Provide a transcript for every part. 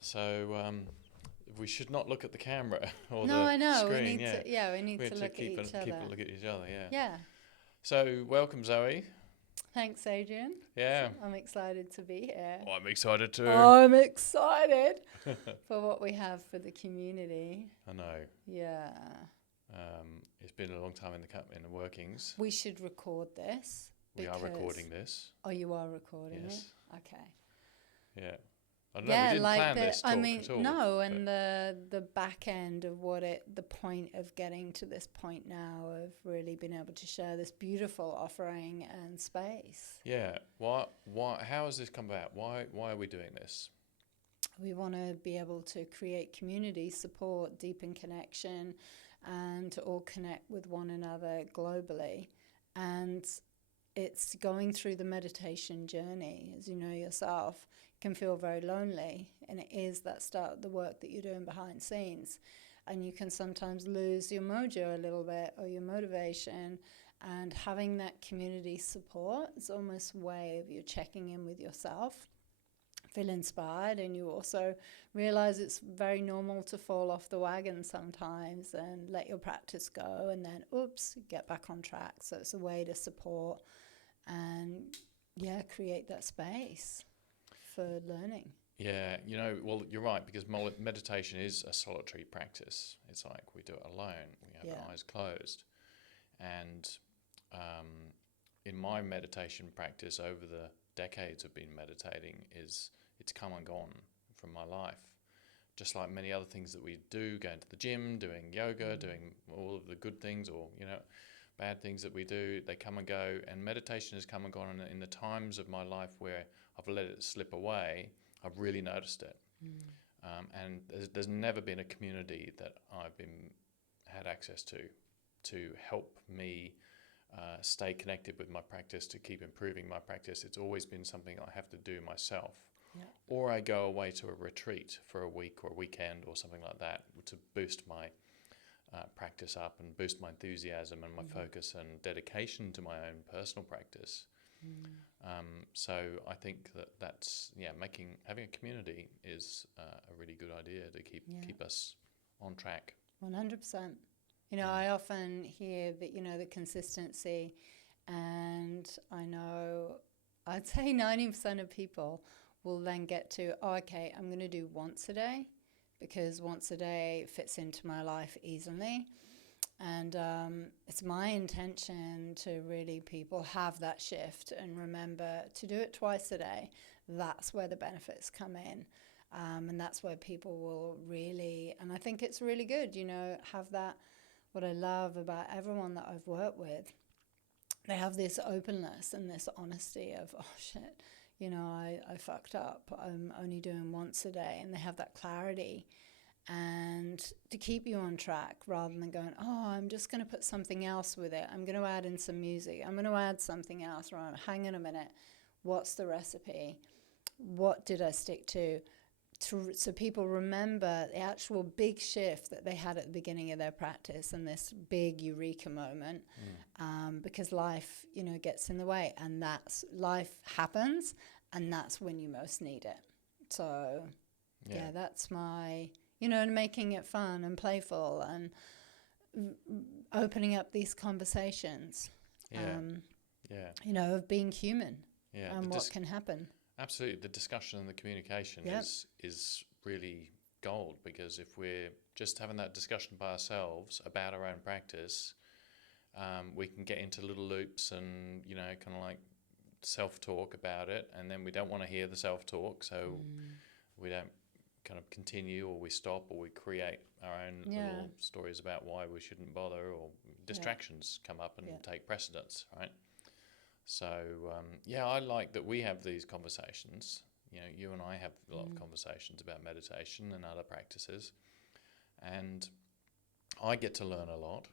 So we should not look at the camera or No, the I know. screen. We need to. Yeah, we need We to have look at keep each other. keep a look at each other. Yeah. Yeah. So welcome, Zoe. Thanks, Adrian. Yeah. I'm excited to be here. Oh, I'm excited too. I'm excited for what we have for the community. I know. Yeah. It's been a long time in the workings. We should record this. We are recording this. Oh, you are recording Yes. it? Okay. Yeah. I don't know. We didn't plan this talk at all. No, and the back end of the point of getting to this point now of really being able to share this beautiful offering and space. Yeah. Why? How has this come about? Why are we doing this? We want to be able to create community, support, deepen connection, and to all connect with one another globally. And it's going through the meditation journey, as you know yourself, can feel very lonely, and it is that start the work that you're doing behind scenes, and you can sometimes lose your mojo a little bit or your motivation, and having that community support is almost a way of you checking in with yourself, feel inspired, and you also realize it's very normal to fall off the wagon sometimes and let your practice go and then get back on track. So it's a way to support and create that space for learning. Yeah, well, you're right, because meditation is a solitary practice. It's like we do it alone. We have our eyes closed. And in my meditation practice over the decades of been meditating, it's come and gone from my life. Just like many other things that we do, going to the gym, doing yoga, doing all of the good things or, bad things that we do, they come and go. And meditation has come and gone. And in the times of my life where I've let it slip away, I've really noticed it. And there's never been a community that I've had access to help me stay connected with my practice, to keep improving my practice. It's always been something I have to do myself. Yeah. Or I go away to a retreat for a week or a weekend or something like that to boost my practice up and boost my enthusiasm and my focus and dedication to my own personal practice. So I think that's having a community is a really good idea to keep us on track. 100%. I often hear that, the consistency, and I know I'd say 90% of people will then get to, okay, I'm going to do once a day because once a day fits into my life easily. And it's my intention to really people have that shift and remember to do it twice a day. That's where the benefits come in. And that's where people will really, and I think it's really good, have that. What I love about everyone that I've worked with, they have this openness and this honesty of, oh shit, I fucked up. I'm only doing once a day. And they have that clarity and to keep you on track rather than going, oh, I'm just going to put something else with it. I'm going to add in some music. I'm going to add something else. Right, hang on a minute. What's the recipe? What did I stick to? So people remember the actual big shift that they had at the beginning of their practice and this big eureka moment, because life, gets in the way, and that's life happens, and that's when you most need it. So, that's my, and making it fun and playful and opening up these conversations, of being human and what can happen. Absolutely. The discussion and the communication is really gold, because if we're just having that discussion by ourselves about our own practice, we can get into little loops and, kind of like self-talk about it, and then we don't want to hear the self-talk, so we don't kind of continue, or we stop, or we create our own little stories about why we shouldn't bother, or distractions come up and take precedence, right? So, I like that we have these conversations. You and I have a lot of conversations about meditation and other practices. And I get to learn a lot.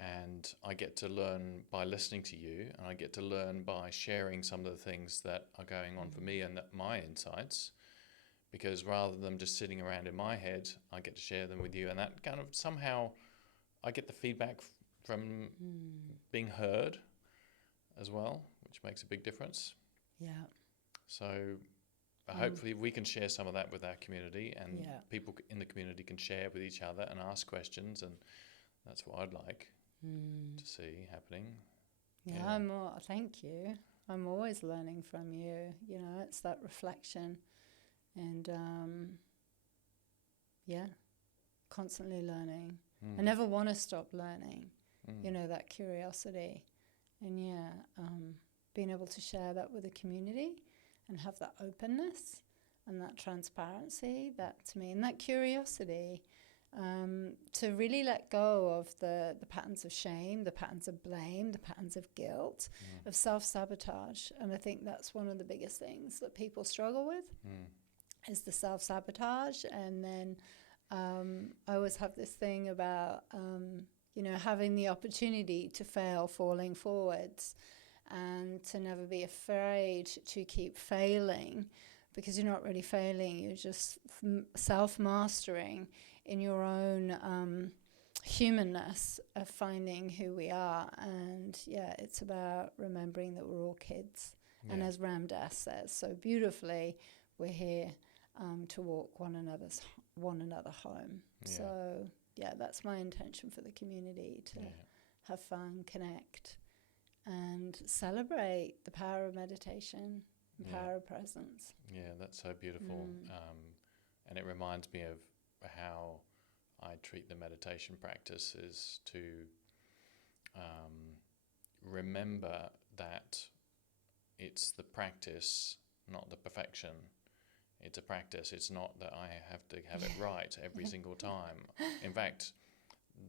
And I get to learn by listening to you. And I get to learn by sharing some of the things that are going on for me and my insights. Because rather than just sitting around in my head, I get to share them with you. And that kind of somehow, I get the feedback from being heard as well, which makes a big difference. Yeah. So hopefully we can share some of that with our community, and Yeah. people in the community can share with each other and ask questions, and that's what I'd like to see happening. Yeah, thank you. I'm always learning from you. You know, it's that reflection, and constantly learning. I never want to stop learning. You know, that curiosity, and being able to share that with the community and have that openness and that transparency, that to me, and that curiosity, to really let go of the patterns of shame, the patterns of blame, the patterns of guilt, of self-sabotage. And I think that's one of the biggest things that people struggle with, is the self-sabotage. And then I always have this thing about, having the opportunity to fail, falling forwards, and to never be afraid to keep failing, because you're not really failing, you're just self-mastering in your own humanness of finding who we are. And it's about remembering that we're all kids. Yeah. And as Ram Dass says so beautifully, we're here to walk one another home. Yeah. So that's my intention for the community, to have fun, connect, and celebrate the power of meditation, the power of presence. Yeah, that's so beautiful. And it reminds me of how I treat the meditation practice, is to remember that it's the practice, not the perfection. It's a practice. It's not that I have to have it right every single time. In fact,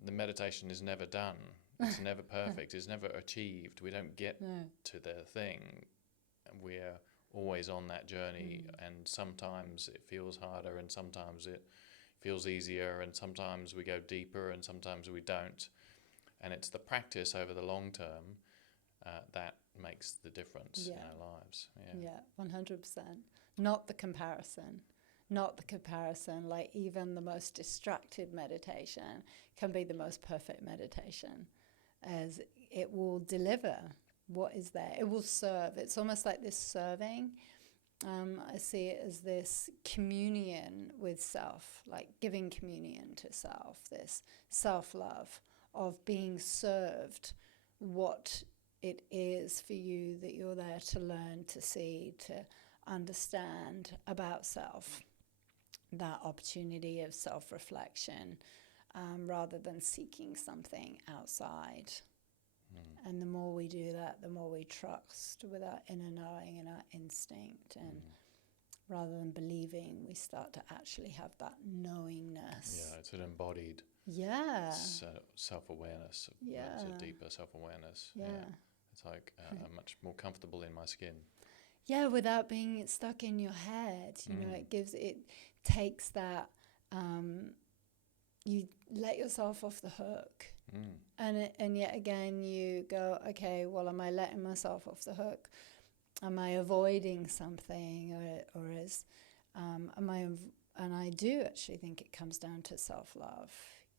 the meditation is never done. It's never perfect. It's never achieved. We don't get to the thing. We're always on that journey, and sometimes it feels harder, and sometimes it feels easier, and sometimes we go deeper, and sometimes we don't. And it's the practice over the long term that makes the difference in our lives. Yeah, 100%. Not the comparison. Like, even the most distracted meditation can be the most perfect meditation, as it will deliver what is there. It will serve. It's almost like this serving. I see it as this communion with self, like giving communion to self, this self-love of being served what it is for you that you're there to learn, to see, to understand about self. That opportunity of self-reflection, rather than seeking something outside. And the more we do that, the more we trust with our inner knowing and our instinct. And rather than believing, we start to actually have that knowingness. Yeah, it's an embodied self-awareness. Yeah. It's a deeper self-awareness. Yeah. It's like I'm much more comfortable in my skin. Yeah, without being stuck in your head. You know, it takes that, you let yourself off the hook. And yet again you go, okay, well, am I letting myself off the hook? Am I avoiding something, or and I do actually think it comes down to self-love.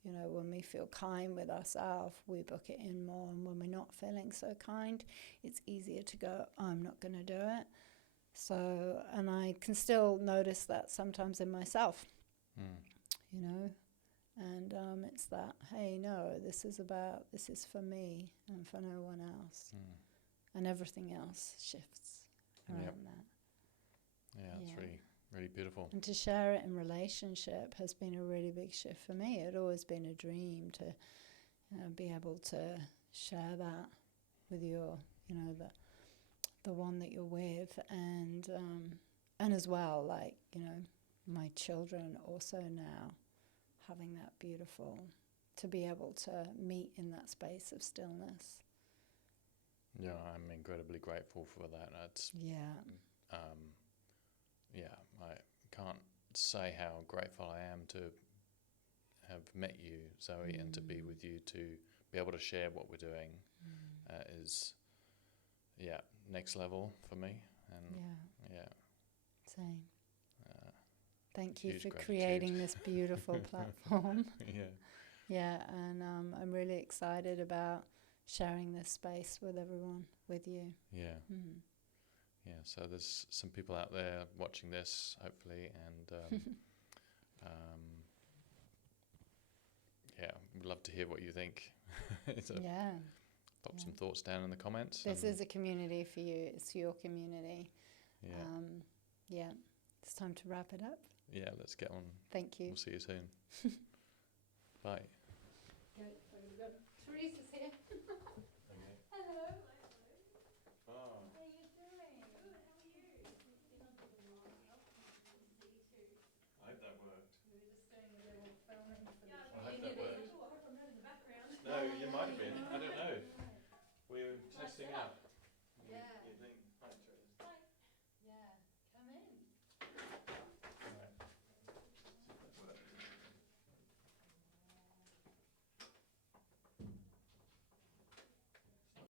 You know, when we feel kind with ourselves, we book it in more, and when we're not feeling so kind, it's easier to go, I'm not going to do it. So, and I can still notice that sometimes in myself, you know, and it's that, hey, no, this is for me and for no one else. And everything else shifts around that. Yeah, it's really, really beautiful. And to share it in relationship has been a really big shift for me. It had always been a dream to be able to share that with your, you know, the one that you're with, and as well, like, you know, my children also now having that beautiful, to be able to meet in that space of stillness. Yeah, I'm incredibly grateful for that. It's, I can't say how grateful I am to have met you, Zoe, and to be with you, to be able to share what we're doing is, next level for me. And same. Thank you for gratitude. Creating this beautiful platform. And I'm really excited about sharing this space with everyone, with you. Yeah, so there's some people out there watching this, hopefully, and yeah, we'd love to hear what you think. So Yeah. pop some thoughts down in the comments. This is a community for you. It's your community. Yeah. Yeah. It's time to wrap it up. Yeah, let's get on. Thank you. We'll see you soon. Bye. Teresa